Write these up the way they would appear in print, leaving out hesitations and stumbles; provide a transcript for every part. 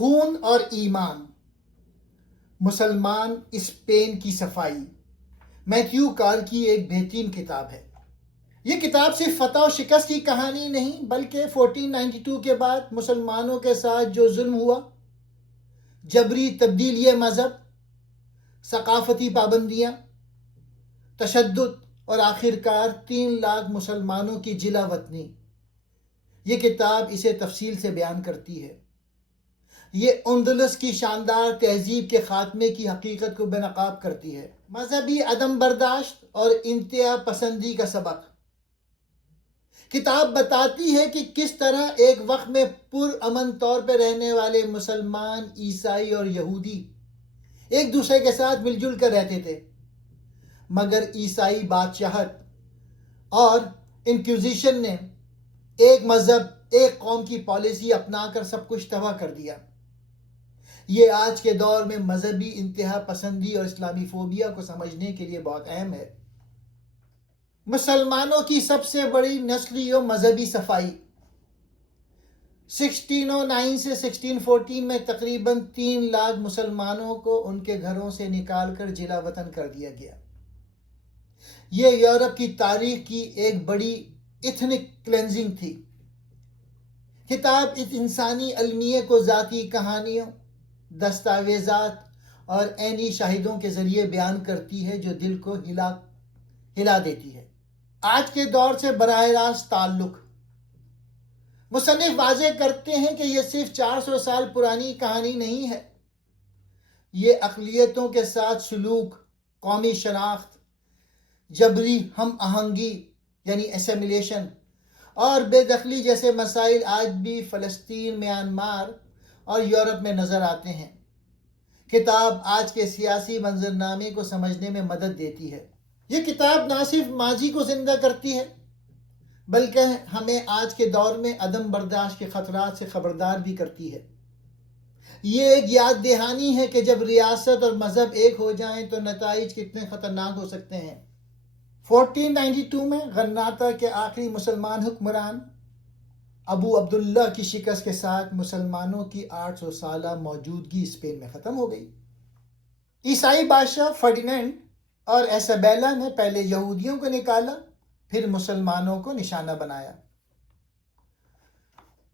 خون اور ایمان، مسلمان اسپین کی صفائی، میتھیو کار کی ایک بہترین کتاب ہے۔ یہ کتاب صرف فتح و شکست کی کہانی نہیں بلکہ 1492 کے بعد مسلمانوں کے ساتھ جو ظلم ہوا، جبری تبدیلی مذہب، ثقافتی پابندیاں، تشدد اور آخرکار 3 لاکھ مسلمانوں کی جلا وطنی، یہ کتاب اسے تفصیل سے بیان کرتی ہے۔ یہ اندلس کی شاندار تہذیب کے خاتمے کی حقیقت کو بے نقاب کرتی ہے۔ مذہبی عدم برداشت اور انتہا پسندی کا سبق۔ کتاب بتاتی ہے کہ کس طرح ایک وقت میں پرامن طور پہ رہنے والے مسلمان، عیسائی اور یہودی ایک دوسرے کے ساتھ مل جل کر رہتے تھے، مگر عیسائی بادشاہت اور انکوزیشن نے ایک مذہب، ایک قوم کی پالیسی اپنا کر سب کچھ تباہ کر دیا۔ یہ آج کے دور میں مذہبی انتہا پسندی اور اسلامی فوبیا کو سمجھنے کے لیے بہت اہم ہے۔ مسلمانوں کی سب سے بڑی نسلی و مذہبی صفائی۔ 1609 سے 1614 میں تقریباً 3 لاکھ مسلمانوں کو ان کے گھروں سے نکال کر جلا وطن کر دیا گیا۔ یہ یورپ کی تاریخ کی ایک بڑی ایتھنک کلینزنگ تھی۔ کتاب اس انسانی المیے کو ذاتی کہانیوں، دستاویزات اور عینی شاہدوں کے ذریعے بیان کرتی ہے جو دل کو ہلا دیتی ہے۔ آج کے دور سے براہ راست تعلق۔ مصنف واضح کرتے ہیں کہ یہ صرف 400 سال پرانی کہانی نہیں ہے۔ یہ اقلیتوں کے ساتھ سلوک، قومی شناخت، جبری ہم آہنگی یعنی اسیمیلیشن اور بے دخلی جیسے مسائل آج بھی فلسطین، میانمار اور یورپ میں نظر آتے ہیں۔ کتاب آج کے سیاسی منظرنامے کو سمجھنے میں مدد دیتی ہے۔ یہ کتاب نہ صرف ماضی کو زندہ کرتی ہے بلکہ ہمیں آج کے دور میں عدم برداشت کے خطرات سے خبردار بھی کرتی ہے۔ یہ ایک یاد دہانی ہے کہ جب ریاست اور مذہب ایک ہو جائیں تو نتائج کتنے خطرناک ہو سکتے ہیں۔ 1492 میں غرناطہ کے آخری مسلمان حکمران ابو عبداللہ کی شکست کے ساتھ مسلمانوں کی 800 سالہ موجودگی اسپین میں ختم ہو گئی۔ عیسائی بادشاہ فرڈینینڈ اور ایسابیلا نے پہلے یہودیوں کو نکالا، پھر مسلمانوں کو نشانہ بنایا۔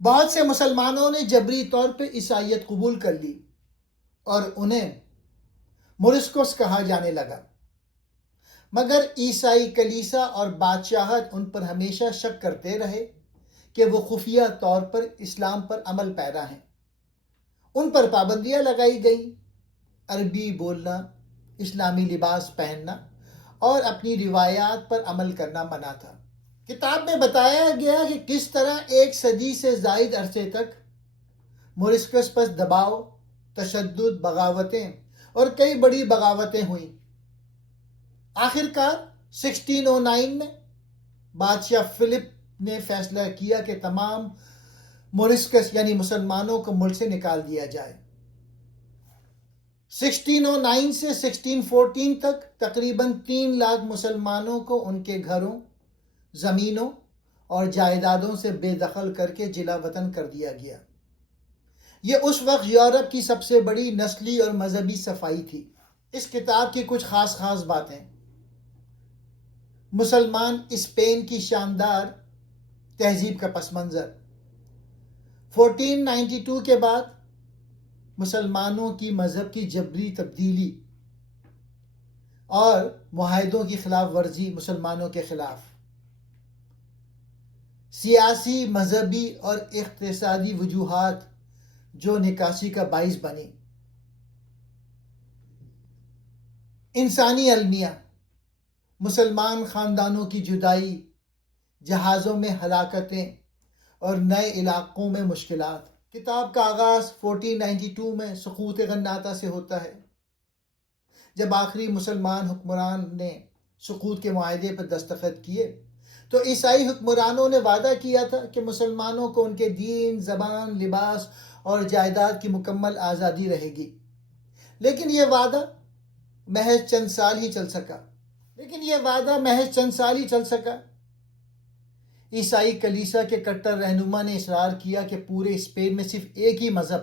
بہت سے مسلمانوں نے جبری طور پہ عیسائیت قبول کر لی اور انہیں مورسکوس کہا جانے لگا، مگر عیسائی کلیسا اور بادشاہت ان پر ہمیشہ شک کرتے رہے کہ وہ خفیہ طور پر اسلام پر عمل پیرا ہیں۔ ان پر پابندیاں لگائی گئیں، عربی بولنا، اسلامی لباس پہننا اور اپنی روایات پر عمل کرنا منع تھا۔ کتاب میں بتایا گیا کہ کس طرح 1 صدی سے زائد عرصے تک مورسکس پر دباؤ، تشدد، بغاوتیں اور کئی بڑی بغاوتیں ہوئیں۔ آخرکار 1609 میں بادشاہ فلپ نے فیصلہ کیا کہ تمام مورسکس یعنی مسلمانوں کو ملک سے نکال دیا جائے۔ 1609 سے 1614 تک تقریباً 3 لاکھ مسلمانوں کو ان کے گھروں، زمینوں اور جائیدادوں سے بے دخل کر کے جلا وطن کر دیا گیا۔ یہ اس وقت یورپ کی سب سے بڑی نسلی اور مذہبی صفائی تھی۔ اس کتاب کی کچھ خاص باتیں۔ مسلمان اسپین کی شاندار تہذیب کا پس منظر۔ 1492 کے بعد مسلمانوں کی مذہب کی جبری تبدیلی اور معاہدوں کی خلاف ورزی مسلمانوں کے خلاف، سیاسی، مذہبی اور اقتصادی وجوہات جو نکاسی کا باعث بنی، انسانی المیہ، مسلمان خاندانوں کی جدائی، جہازوں میں ہلاکتیں اور نئے علاقوں میں مشکلات۔ کتاب کا آغاز 1492 میں سقوط غرناطہ سے ہوتا ہے، جب آخری مسلمان حکمران نے سقوط کے معاہدے پر دستخط کیے تو عیسائی حکمرانوں نے وعدہ کیا تھا کہ مسلمانوں کو ان کے دین، زبان، لباس اور جائیداد کی مکمل آزادی رہے گی، لیکن یہ وعدہ محض چند سال ہی چل سکا۔ عیسائی کلیسا کے کٹر رہنما نے اصرار کیا کہ پورے اسپین میں صرف ایک ہی مذہب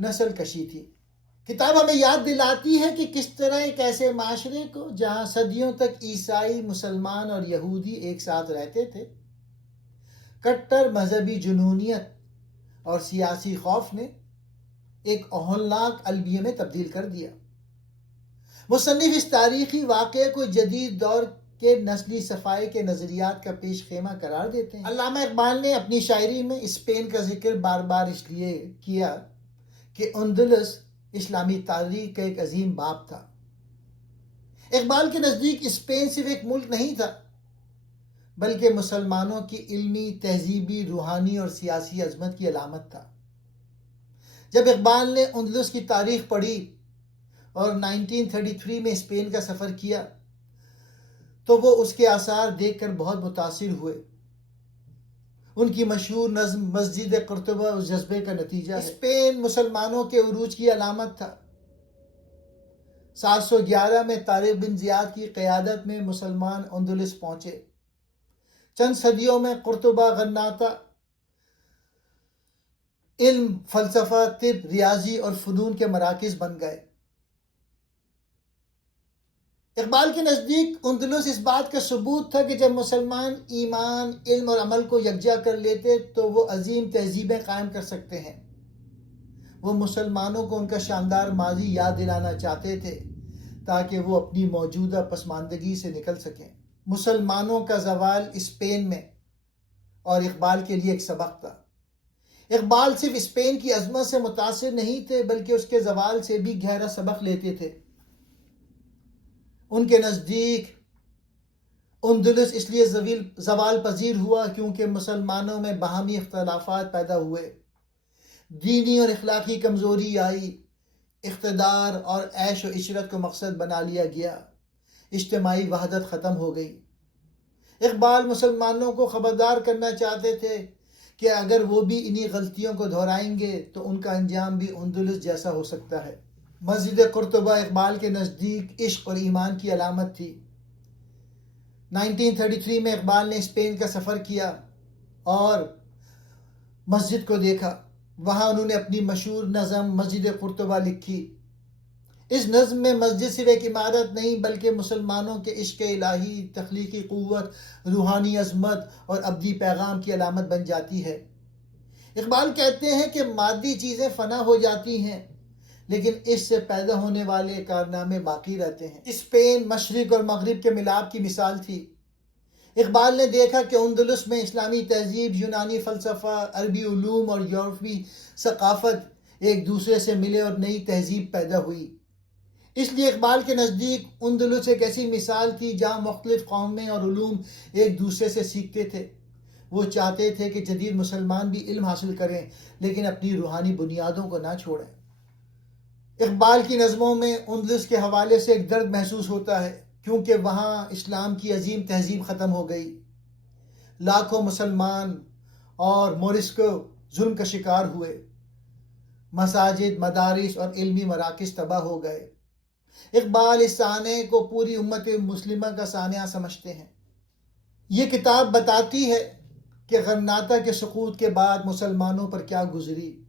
نسل کشی تھی۔ کتاب ہمیں یاد دلاتی ہے کہ کس طرح ایک ایسے معاشرے کو جہاں صدیوں تک عیسائی، مسلمان اور یہودی ایک ساتھ رہتے تھے، کٹر مذہبی جنونیت اور سیاسی خوف نے ایک ہولناک المیہ میں تبدیل کر دیا۔ مصنف اس تاریخی واقعے کو جدید دور کے نسلی صفائی کے نظریات کا پیش خیمہ قرار دیتے ہیں۔ علامہ اقبال نے اپنی شاعری میں اسپین کا ذکر بار بار اس لیے کیا کہ اندلس اسلامی تاریخ کا ایک عظیم باب تھا۔ اقبال کے نزدیک اسپین صرف ایک ملک نہیں تھا، بلکہ مسلمانوں کی علمی، تہذیبی، روحانی اور سیاسی عظمت کی علامت تھا۔ جب اقبال نے اندلس کی تاریخ پڑھی اور 1933 میں اسپین کا سفر کیا تو وہ اس کے آثار دیکھ کر بہت متاثر ہوئے۔ ان کی مشہور نظم مسجد قرطبہ اس جذبے کا نتیجہ ہے۔ اسپین مسلمانوں کے عروج کی علامت تھا۔ 711 میں طارق بن زیاد کی قیادت میں مسلمان اندلس پہنچے۔ چند صدیوں میں قرطبہ، غرناطہ علم، فلسفہ، طب، ریاضی اور فنون کے مراکز بن گئے۔ اقبال کے نزدیک اندلس اس بات کا ثبوت تھا کہ جب مسلمان ایمان، علم اور عمل کو یکجا کر لیتے تو وہ عظیم تہذیبیں قائم کر سکتے ہیں۔ وہ مسلمانوں کو ان کا شاندار ماضی یاد دلانا چاہتے تھے تاکہ وہ اپنی موجودہ پسماندگی سے نکل سکیں۔ مسلمانوں کا زوال اسپین میں اور اقبال کے لیے ایک سبق تھا۔ اقبال صرف اسپین کی عظمت سے متاثر نہیں تھے بلکہ اس کے زوال سے بھی گہرا سبق لیتے تھے۔ ان کے نزدیک اندلس اس لیے زوال پذیر ہوا کیونکہ مسلمانوں میں باہمی اختلافات پیدا ہوئے، دینی اور اخلاقی کمزوری آئی، اقتدار اور عیش و عشرت کو مقصد بنا لیا گیا، اجتماعی وحدت ختم ہو گئی۔ اقبال مسلمانوں کو خبردار کرنا چاہتے تھے کہ اگر وہ بھی انہی غلطیوں کو دہرائیں گے تو ان کا انجام بھی اندلس جیسا ہو سکتا ہے۔ مسجد قرطبہ اقبال کے نزدیک عشق اور ایمان کی علامت تھی۔ 1933 میں اقبال نے اسپین کا سفر کیا اور مسجد کو دیکھا۔ وہاں انہوں نے اپنی مشہور نظم مسجد قرطبہ لکھی۔ اس نظم میں مسجد صرف ایک عمارت نہیں بلکہ مسلمانوں کے عشق الہی، تخلیقی قوت، روحانی عظمت اور ابدی پیغام کی علامت بن جاتی ہے۔ اقبال کہتے ہیں کہ مادی چیزیں فنا ہو جاتی ہیں لیکن اس سے پیدا ہونے والے کارنامے باقی رہتے ہیں۔ اسپین مشرق اور مغرب کے ملاپ کی مثال تھی۔ اقبال نے دیکھا کہ اندلس میں اسلامی تہذیب، یونانی فلسفہ، عربی علوم اور یورپی ثقافت ایک دوسرے سے ملے اور نئی تہذیب پیدا ہوئی۔ اس لیے اقبال کے نزدیک اندلس ایک ایسی مثال تھی جہاں مختلف قومیں اور علوم ایک دوسرے سے سیکھتے تھے۔ وہ چاہتے تھے کہ جدید مسلمان بھی علم حاصل کریں لیکن اپنی روحانی بنیادوں کو نہ چھوڑیں۔ اقبال کی نظموں میں اندلس کے حوالے سے ایک درد محسوس ہوتا ہے کیونکہ وہاں اسلام کی عظیم تہذیب ختم ہو گئی۔ لاکھوں مسلمان اور مورسکو ظلم کا شکار ہوئے۔ مساجد، مدارس اور علمی مراکز تباہ ہو گئے۔ اقبال اس سانحے کو پوری امت مسلمہ کا سانحہ سمجھتے ہیں۔ یہ کتاب بتاتی ہے کہ غرناطہ کے سقوط کے بعد مسلمانوں پر کیا گزری،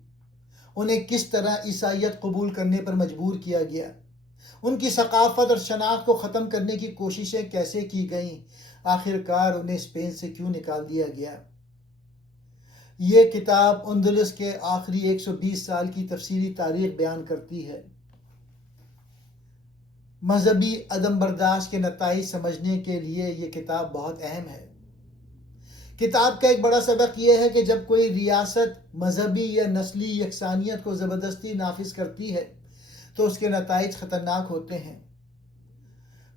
انہیں کس طرح عیسائیت قبول کرنے پر مجبور کیا گیا، ان کی ثقافت اور شناخت کو ختم کرنے کی کوششیں کیسے کی گئیں، آخر کار انہیں اسپین سے کیوں نکال دیا گیا۔ یہ کتاب اندلس کے آخری 120 سال کی تفصیلی تاریخ بیان کرتی ہے۔ مذہبی عدم برداشت کے نتائج سمجھنے کے لیے یہ کتاب بہت اہم ہے۔ کتاب کا ایک بڑا سبق یہ ہے کہ جب کوئی ریاست مذہبی یا نسلی یکسانیت کو زبردستی نافذ کرتی ہے تو اس کے نتائج خطرناک ہوتے ہیں۔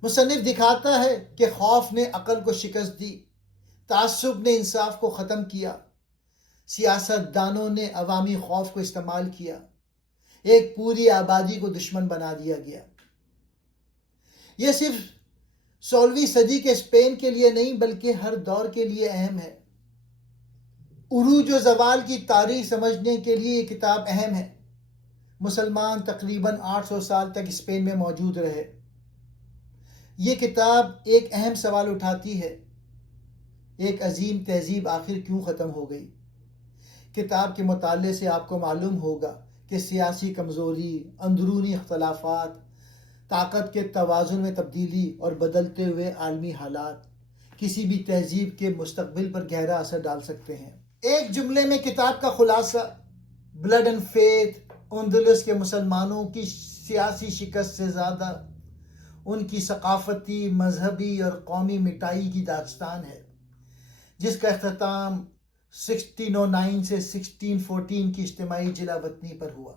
مصنف دکھاتا ہے کہ خوف نے عقل کو شکست دی، تعصب نے انصاف کو ختم کیا، سیاست دانوں نے عوامی خوف کو استعمال کیا، ایک پوری آبادی کو دشمن بنا دیا گیا۔ یہ صرف 16ویں صدی کے اسپین کے لیے نہیں بلکہ ہر دور کے لیے اہم ہے۔ عروج و زوال کی تاریخ سمجھنے کے لیے یہ کتاب اہم ہے۔ مسلمان تقریباً 800 سال تک اسپین میں موجود رہے۔ یہ کتاب ایک اہم سوال اٹھاتی ہے، ایک عظیم تہذیب آخر کیوں ختم ہو گئی؟ کتاب کے مطالعے سے آپ کو معلوم ہوگا کہ سیاسی کمزوری، اندرونی اختلافات، طاقت کے توازن میں تبدیلی اور بدلتے ہوئے عالمی حالات کسی بھی تہذیب کے مستقبل پر گہرا اثر ڈال سکتے ہیں۔ ایک جملے میں کتاب کا خلاصہ، بلڈ اینڈ فیتھ اندلس کے مسلمانوں کی سیاسی شکست سے زیادہ ان کی ثقافتی، مذہبی اور قومی مٹائی کی داستان ہے، جس کا اختتام 1609 سے 1614 کی اجتماعی جلا وطنی پر ہوا۔